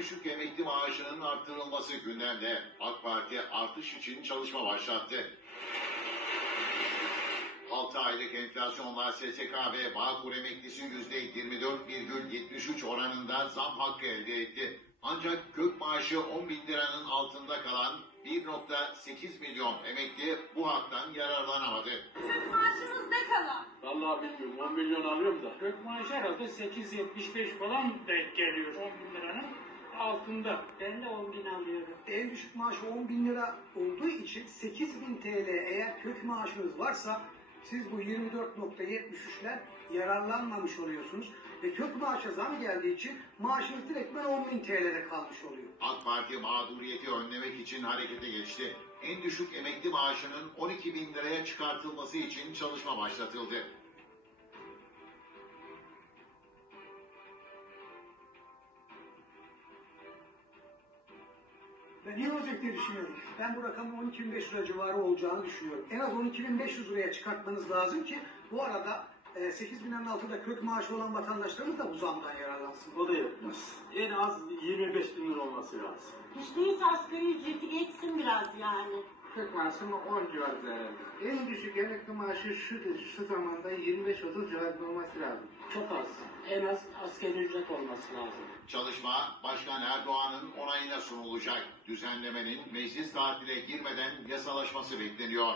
düşük emekli maaşının arttırılması gündemde. AK Parti artış için çalışma başlattı. 6 aylık enflasyonla SSK ve Bağkur emeklisi %24,73 oranında zam hakkı elde etti. Ancak kök maaşı 10 bin liranın altında kalan 1.8 milyon emekli bu haktan yararlanamadı. Kök maaşınız ne kadar? Vallahi bilmiyorum 10 milyon alıyorum da. Kök maaşı herhalde 8.75 falan denk geliyor 10 bin liranın altında. Ben de 10 bin alıyorum. En düşük maaşı 10 bin lira olduğu için 8 bin TL eğer kök maaşınız varsa siz bu 24.73'ler yararlanmamış oluyorsunuz. Ve kök maaşa zam geldiği için maaşınız direktmen 10 bin TL'de kalmış oluyor. AK Parti mağduriyeti önlemek için harekete geçti. En düşük emekli maaşının 12 bin liraya çıkartılması için çalışma başlatıldı. Ben iyi olacak diye düşünüyorum. Ben bu rakamın 12.500 lira civarı olacağını düşünüyorum. En az 12.500 liraya çıkartmanız lazım ki bu arada e, 8 binden altında kök maaşı olan vatandaşlarımız da bu zamdan yararlansın. O da yetmez. En az 25 bin lira olması lazım. Hiç değilse asgari ücreti geçsin biraz yani. Kök maaşı mı 10 civarında herhalde. En düşük emekli maaşı şu, şu zamanda 25-30 civarında olması lazım. Çok az. En az asgari ücret olması lazım. Çalışma Başkan Erdoğan'ın onayına sunulacak. Düzenlemenin meclis tatile girmeden yasalaşması bekleniyor.